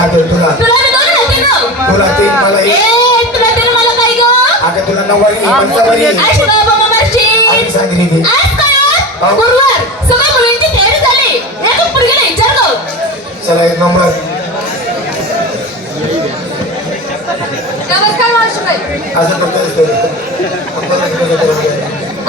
Adol itu, Tulad ito na, Eh, tulad malah na ko. Agad tulad na wali. Ah, Ay, sabi ba ba mga marchin? Ay, sabi nito. Ay, Kurwar, sabi mo yung tiki, ano sali? Eto, purga na, Charlo. Sa layak ng mga. Kamas ka mga shumay. Asa, pagkakas ko. Pagkakas ko.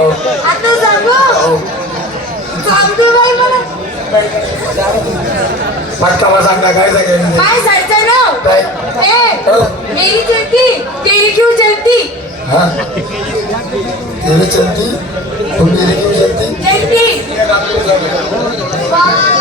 पटका मजाक ना काय सांगते काय सांगते ना ए oh. मी चलती तेरी क्यों चलती हां तेरी चलती तू मेरी क्यों चलती चलती